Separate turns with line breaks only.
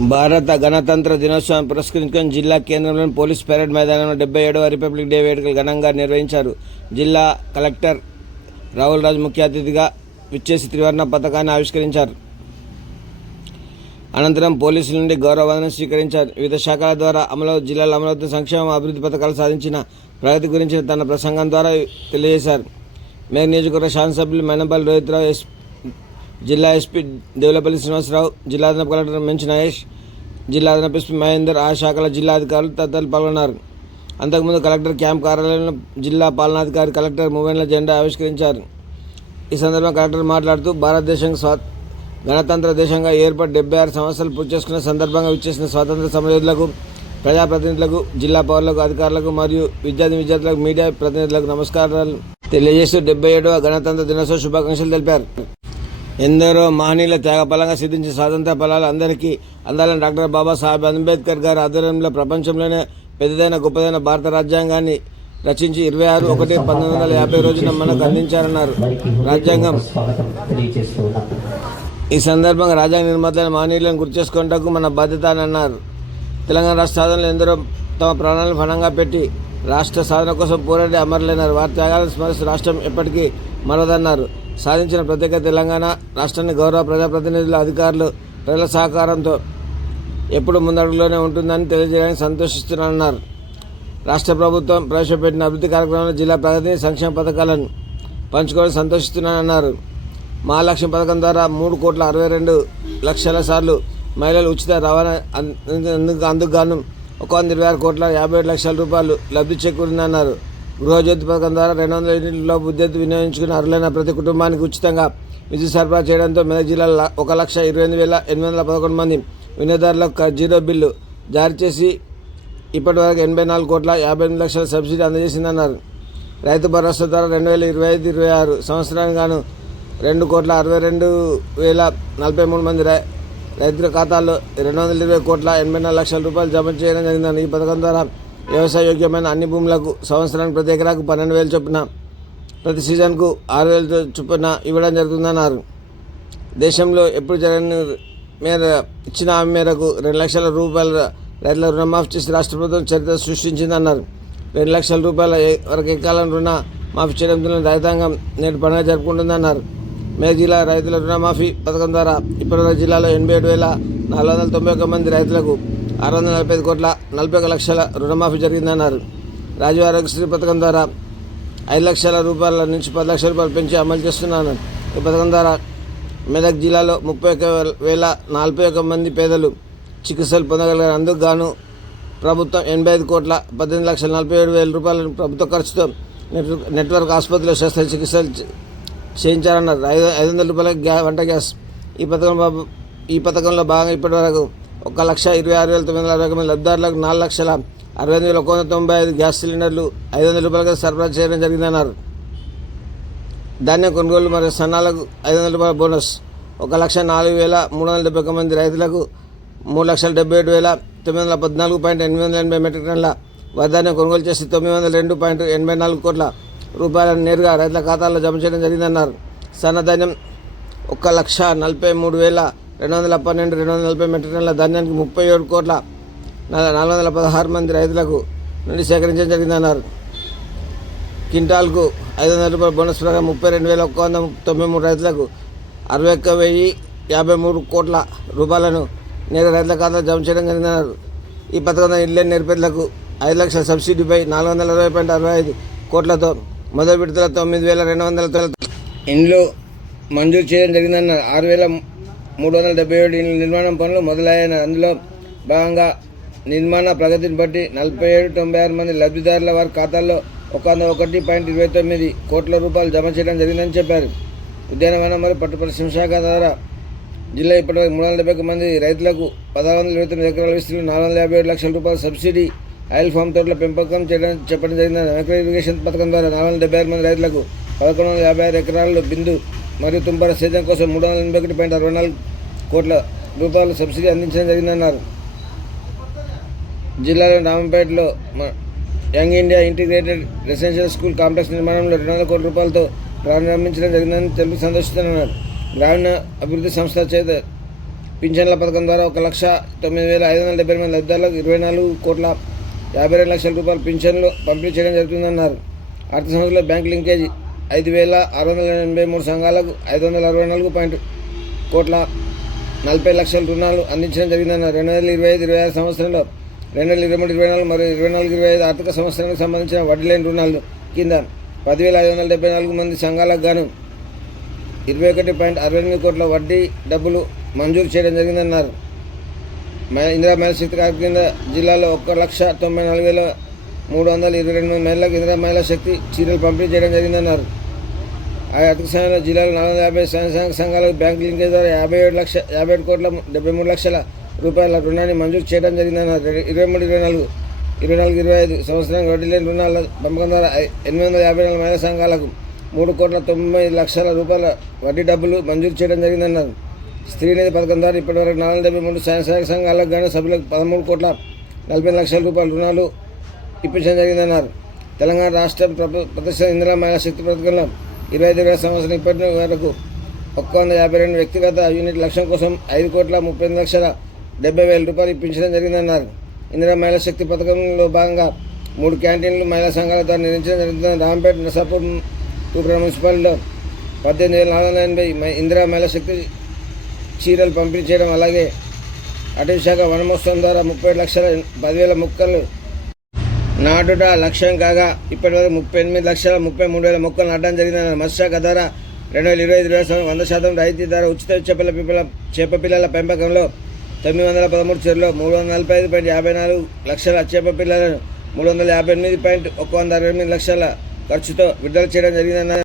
భారత గణతంత్ర దినోత్సవం పురస్కరించుకొని జిల్లా కేంద్రంలోని పోలీస్ పెరేడ్ మైదానంలో డెబ్బై ఏడవ రిపబ్లిక్ డే వేడుకలు ఘనంగా నిర్వహించారు. జిల్లా కలెక్టర్ రాహుల్ రాజ్ ముఖ్య అతిథిగా విచ్చేసి త్రివర్ణ పథకాన్ని ఆవిష్కరించారు. అనంతరం పోలీసుల నుండి గౌరవాన్ని స్వీకరించారు. వివిధ శాఖల ద్వారా అమలు జిల్లాలో అమలవుతున్న సంక్షేమ అభివృద్ధి పథకాలు సాధించిన ప్రగతి గురించి తన ప్రసంగం ద్వారా తెలియజేశారు. మేర్ నియోజకవర్గ శాసనసభ్యులు మైనంపల్లి రోహిత్రావు ఎస్. జిల్లా ఎస్పీ దేవులపల్లి శ్రీనివాసరావు జిల్లా అదనపు కలెక్టర్ మంచి నయేష్ జిల్లా అదనపు ఎస్పీ మహేందర్ ఆ శాఖల జిల్లా అధికారులు తదితరులు పాల్గొన్నారు. అంతకుముందు కలెక్టర్ క్యాంప్ కార్యాలయంలో జిల్లా పాలనాధికారి కలెక్టర్ మూవెన్ల జెండా ఆవిష్కరించారు. ఈ సందర్భంగా కలెక్టర్ మాట్లాడుతూ భారతదేశం స్వా గణతంత్ర దేశంగా ఏర్పడి డెబ్బై ఆరు సంవత్సరాలు పూర్తి చేసుకున్న సందర్భంగా విచ్చేసిన స్వాతంత్ర సమరయోధులకు ప్రజాప్రతినిధులకు జిల్లా పౌరులకు అధికారులకు మరియు విద్యార్థి విద్యార్థులకు మీడియా ప్రతినిధులకు నమస్కారాలు తెలియజేస్తూ డెబ్బై ఏడవ గణతంత్ర దినోత్సవ శుభాకాంక్షలు తెలిపారు. ఎందరో మహనీయుల త్యాగఫలంగా సిద్ధించిన స్వాతంత్ర ఫలాలు అందరికీ అందాలని డాక్టర్ బాబాసాహెబ్ అంబేద్కర్ గారి ఆధ్వర్యంలో ప్రపంచంలోనే పెద్దదైన గొప్పదైన భారత రాజ్యాంగాన్ని రచించి ఇరవై ఆరు ఒకటి పంతొమ్మిది వందల యాభై రోజున మనకు అందించారన్నారు. రాజ్యాంగం. ఈ సందర్భంగా రాజ్యాంగ నిర్మాతలైన మహనీయులను గుర్తు చేసుకుంటకు మన బాధ్యత అని అన్నారు తెలంగాణ రాష్ట్ర సాధనలో ఎందరో తమ ప్రాణాలను ఫలంగా పెట్టి రాష్ట్ర సాధన కోసం పోరాడి అమరులైనారు. వారి త్యాగాలను స్మరిస్తూ రాష్ట్రం ఎప్పటికీ మరదన్నారు. సాధించిన ప్రత్యేక తెలంగాణ రాష్ట్రాన్ని గౌరవ ప్రజాప్రతినిధుల అధికారులు ప్రజల సహకారంతో ఎప్పుడు ముందడుగులోనే ఉంటుందని తెలియజేయడానికి సంతోషిస్తున్నానన్నారు. రాష్ట్ర ప్రభుత్వం ప్రవేశపెట్టిన అభివృద్ధి కార్యక్రమంలో జిల్లా ప్రగతి సంక్షేమ పథకాలను పంచుకోవడం సంతోషిస్తున్నానన్నారు. మహాలక్ష్మి పథకం ద్వారా మూడు కోట్ల అరవై రెండు లక్షల సార్లు మహిళలు ఉచిత రవాణా అందుకు గాను ఒక వంద ఇరవై ఆరు కోట్ల యాభై ఏడు లక్షల రూపాయలు లబ్ధి చేకూరిందన్నారు. గృహజ్యోతి పథకం ద్వారా రెండు వందల యూనిట్లలో విద్యుత్ వినియోగించుకుని అర్హులైన ప్రతి కుటుంబానికి ఉచితంగా విద్యుత్ సరఫరా చేయడంతో మెదక్ జిల్లాలో ఒక లక్ష ఇరవై ఎనిమిది వేల ఎనిమిది వందల పదకొండు మంది వినియోగదారులకు జీరో బిల్లు జారీ చేసి ఇప్పటివరకు ఎనభై నాలుగు కోట్ల యాభై ఎనిమిది లక్షల సబ్సిడీ అందజేసిందన్నారు. రైతు భరోసా ద్వారా రెండు వేల ఇరవై ఐదు ఇరవై ఆరు సంవత్సరానికి గాను రెండు కోట్ల అరవై రెండు వేల నలభై మూడు మంది రై రైతుల ఖాతాల్లో రెండు వందల ఇరవై కోట్ల ఎనభై నాలుగు లక్షల రూపాయలు జమ చేయడం జరిగిందని ఈ పథకం ద్వారా వ్యవసాయ యోగ్యమైన అన్ని భూములకు సంవత్సరానికి ప్రతి ఎకరాకు పన్నెండు వేలు చొప్పున ప్రతి సీజన్కు ఆరు వేలు చొప్పున ఇవ్వడం జరుగుతుందన్నారు. దేశంలో ఎప్పుడు జరగని మేర ఇచ్చిన హామీ మేరకు రెండు లక్షల రూపాయల రైతుల రుణమాఫీ చేసి రాష్ట్ర ప్రభుత్వం చరిత్ర సృష్టించిందన్నారు. రెండు లక్షల రూపాయల వరకు ఎక్కాలని రుణ మాఫీ చేయడంతో రైతాంగం నేటి పండుగ జరుపుకుంటుందన్నారు. మే జిల్లా రైతుల రుణమాఫీ పథకం ద్వారా ఇప్పటివరకు జిల్లాలో ఎనభై ఏడు వేల నాలుగు వందల తొంభై ఒక్క మంది రైతులకు ఆరు వందల నలభై ఐదు కోట్ల నలభై ఒక లక్షల రుణమాఫీ జరిగిందన్నారు. రాజీవ్ ఆరోగ్యశ్రీ పథకం ద్వారా ఐదు లక్షల రూపాయల నుంచి పది లక్షల రూపాయలు పెంచి అమలు చేస్తున్నాను. ఈ పథకం ద్వారా మెదక్ జిల్లాలో ముప్పై ఒక వేల నలభై ఒక మంది పేదలు చికిత్సలు పొందగలిగారు. అందుకు గాను ప్రభుత్వం ఎనభై ఐదు కోట్ల పద్దెనిమిది లక్షల నలభై ఏడు వేల రూపాయల ప్రభుత్వ ఖర్చుతో నెట్వర్క్ నెట్వర్క్ ఆసుపత్రిలో శస్త్రచికిత్సలు చే- చేయించారన్నారు. ఐదు ఐదు వందల రూపాయల గ్యా వంట గ్యాస్. ఈ పథకం బాబు- ఈ పథకంలో భాగంగా ఇప్పటివరకు ఒక లక్ష ఇరవై ఆరు వేల తొమ్మిది వందల అరవై ఒక మంది లబ్ధిదారులకు నాలుగు లక్షల అరవై ఎనిమిది వేల ఒక వందల తొంభై ఐదు గ్యాస్ సిలిండర్లు ఐదు వందల రూపాయలుగా సరఫరా చేయడం జరిగిందన్నారు. ధాన్యం కొనుగోలు మరియు సన్నాలకు ఐదు వందల రూపాయల బోనస్ ఒక లక్ష నాలుగు వేల మూడు వందల డెబ్బై ఒక మంది రైతులకు మూడు లక్షల డెబ్బై ఏడు వేల తొమ్మిది వందల పద్నాలుగు పాయింట్ ఎనిమిది వందల ఎనభై మెట్రిక్ టన్ల వరిధాన్యం కొనుగోలు చేసి తొమ్మిది వందల రెండు పాయింట్ ఎనభై నాలుగు కోట్ల రూపాయలను నేరుగా రైతుల ఖాతాల్లో జమ చేయడం జరిగిందన్నారు. సన్నధాన్యం ఒక లక్ష నలభై మూడు వేల రెండు వందల పన్నెండు రెండు వందల నలభై మెట్రిక్ టన్నుల ధాన్యానికి ముప్పై ఏడు కోట్ల నాలుగు నాలుగు వందల పదహారు మంది రైతులకు నుండి సేకరించడం జరిగిందన్నారు. క్వింటాల్కు ఐదు వందల రూపాయల బోనస్ ప్రకారం ముప్పై రెండు వేల ఒక్క వంద తొంభై మూడు రైతులకు అరవై ఒక్క వెయ్యి యాభై మూడు కోట్ల రూపాయలను నేరు రైతుల ఖాతాలో జమ చేయడం జరిగిందన్నారు. ఈ పథకం ఇళ్ళని ఇళ్ళ నిరుపేదలకు ఐదు లక్షల సబ్సిడీపై నాలుగు వందల అరవై పాయింట్ అరవై ఐదు కోట్లతో మొదటి విడతల తొమ్మిది వేల రెండు వందల ఇండ్లు మంజూరు చేయడం జరిగిందన్నారు. ఆరు వేల మూడు వందల డెబ్బై ఏడు ఇండ్ల నిర్మాణం పనులు మొదలయ్యాయి. అందులో భాగంగా నిర్మాణ ప్రగతిని బట్టి నలభై ఏడు తొంభై ఆరు మంది లబ్ధిదారుల వారి ఖాతాల్లో ఒక వంద ఒకటి పాయింట్ ఇరవై తొమ్మిది కోట్ల రూపాయలు జమ చేయడం జరిగిందని చెప్పారు. ఉద్యానవనం మరియు పట్టుపరిశ్రమ శాఖ ద్వారా జిల్లా ఇప్పటివరకు మూడు వందల డెబ్బై మంది రైతులకు పదహారు వందల ఇరవై తొమ్మిది ఎకరాల విస్తీర్ణం నాలుగు వందల యాభై ఏడు లక్షల రూపాయల సబ్సిడీ ఆయిల్ ఫామ్ తోటల పెంపకం చేయడం చెప్పడం జరిగిందని మైక్రో ఇరిగేషన్ పథకం ద్వారా నాలుగు వందల డెబ్బై ఆరు మంది రైతులకు పదకొండు వందల యాభై ఆరు ఎకరాల్లో బిందు మరియు తుంపర సేద్యం కోసం మూడు వందల ఎనభై ఒకటి పాయింట్ అరవై నాలుగు కోట్ల రూపాయల సబ్సిడీ అందించడం జరిగిందన్నారు. జిల్లాలో రామంపేటలో young India integrated residential school complex నిర్మాణంలో రెండు వందల కోట్ల రూపాయలతో ప్రారంభించడం జరిగిందని తెలుపు సందర్శిస్తున్నారు. గ్రామీణ అభివృద్ధి సంస్థ చేత పింఛన్ల పథకం ద్వారా ఒక లక్ష తొమ్మిది వేల ఐదు వందల డెబ్బై మంది లబ్ధిదారులకు ఇరవై నాలుగు కోట్ల యాభై రెండు లక్షల రూపాయల పింఛన్లు పంపిణీ చేయడం జరుగుతుందన్నారు. ఆర్థిక సంస్థలో బ్యాంక్ లింకేజ్ ఐదు వేల ఆరు వందల ఎనభై మూడు సంఘాలకు ఐదు వందల అరవై నాలుగు పాయింట్ కోట్ల నలభై లక్షల రుణాలు అందించడం జరిగిందన్న రెండు వేల ఇరవై ఐదు ఇరవై ఆరు సంవత్సరంలో రెండు వేల ఇరవై మూడు ఇరవై నాలుగు మరియు ఇరవై నాలుగు ఇరవై ఐదు ఆర్థిక సంవత్సరానికి సంబంధించిన వడ్డీ లేని రుణాలు కింద పదివేల ఐదు వందల డెబ్బై నాలుగు మంది సంఘాలకు గాను ఇరవై ఒకటి పాయింట్ అరవై ఎనిమిది కోట్ల వడ్డీ డబ్బులు మంజూరు చేయడం జరిగిందన్నారు. ఇందిరా మహిళా శక్తి కార్యక్రమం కింద జిల్లాలో ఒక్క లక్ష తొంభై నాలుగు వేల మూడు వందల ఇరవై రెండు మంది మహిళలకు ఇందిరా మహిళా శక్తి చీరలు పంపిణీ చేయడం జరిగిందన్నారు. ఆ ఆర్థిక సమయంలో జిల్లాలో నాలుగు వందల యాభై స్వయం సంఘాలకు బ్యాంక్ లింకేజ్ ద్వారా యాభై ఏడు లక్ష యాభై ఏడు కోట్ల డెబ్బై మూడు లక్షల రూపాయల రుణాన్ని మంజూరు చేయడం జరిగిందన్నారు. ఇరవై మూడు ఇరవై నాలుగు ఇరవై నాలుగు ఇరవై ఐదు సంవత్సరానికి వడ్డీ లేని రుణాల పంపకం ద్వారా ఎనిమిది వందల యాభై నాలుగు మహిళా సంఘాలకు మూడు కోట్ల తొంభై లక్షల రూపాయల వడ్డీ డబ్బులు మంజూరు చేయడం జరిగిందన్నారు. స్త్రీనిధి పథకం ద్వారా ఇప్పటివరకు నాలుగు వందల డెబ్బై మూడు స్వయం సహాయక సంఘాలకు గాను సభ్యులకు పదమూడు కోట్ల నలభై లక్షల రూపాయల రుణాలు ఇప్పించడం జరిగిందన్నారు. తెలంగాణ రాష్ట్ర ప్రతిష్ట ఇందిరా మహిళా శక్తి పథకంలో ఇరవై ఐదు వేల సంవత్సరం ఇప్పటి వరకు ఒక్క వంద యాభై రెండు వ్యక్తిగత యూనిట్ లక్ష్యం కోసం ఐదు కోట్ల ముప్పై ఎనిమిది లక్షల డెబ్బై వేల రూపాయలు ఇప్పించడం జరిగిందన్నారు. ఇందిరా మహిళా శక్తి పథకంలో భాగంగా మూడు క్యాంటీన్లు మహిళా సంఘాల ద్వారా నిర్మించడం జరుగుతుంది రాంపేట నసాపూర్ తూప్రా మున్సిపాలిటీలో పద్దెనిమిది వేల నాలుగు వందల ఎనభై ఇందిరా మహిళా శక్తి చీరలు పంపిణీ చేయడం అలాగే అటవీ శాఖ వనమోత్సవం ద్వారా ముప్పై లక్షల పదివేల మొక్కలు నాటుట లక్ష్యం కాగా ఇప్పటివరకు ముప్పై ఎనిమిది లక్షల ముప్పై మూడు వేల మొక్కలు నాటడం జరిగిందని మత్స్యశాఖ ధర రెండు వేల ఇరవై ఐదు ఇరవై సంవత్సరం వంద శాతం రైతు ధర ఉచిత చేపల పిల్లల చేప పిల్లల పెంపకంలో తొమ్మిది వందల పదమూడు చీరలో మూడు వందల నలభై ఐదు పాయింట్ యాభై నాలుగు లక్షల చేప పిల్లలను మూడు వందల యాభై ఎనిమిది పాయింట్ ఒక వంద అరవై ఎనిమిది లక్షల ఖర్చుతో విడుదల చేయడం జరిగిందన్నారు.